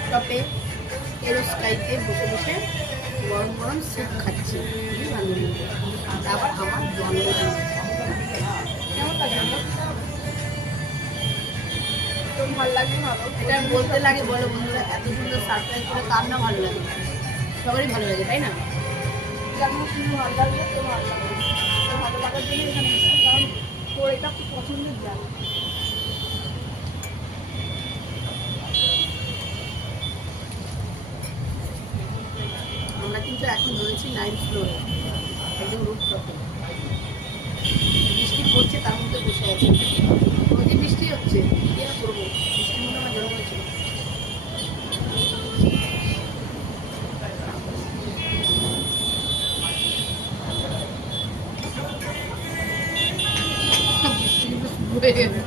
রুফটপে এরোস্কাইতে বসে বসে গরম গরম স্যুপ খাচ্ছি, খুবই ভালো লাগে। আবার আমার জন্মদিন, কেমন লাগে? তো ভালো লাগে, ভালো এটা বলতে লাগে বলো বন্ধুরা, এত সুন্দর সারপ্রাইজ করে কার না ভালো লাগে? সবারই ভালো লাগে, তাই না? যেমন শুনে ভালো লাগবে, তো ভালো লাগবে, তো ভালো লাগার জন্য এখানে এসেছি, কারণ তোর এটা খুব পছন্দের জায়গা। আমরা কিন্তু এখন রয়েছি 9th ফ্লোরে, একদম রুফটপে। বৃষ্টি পড়ছে, তার মধ্যে বসে আছি। প্রতি বৃষ্টি হচ্ছে, কি আর করবো, বৃষ্টির মধ্যে আমার জন্ম হয়েছিল। বৃষ্টি কিন্তু শুরু হয়ে গেছে।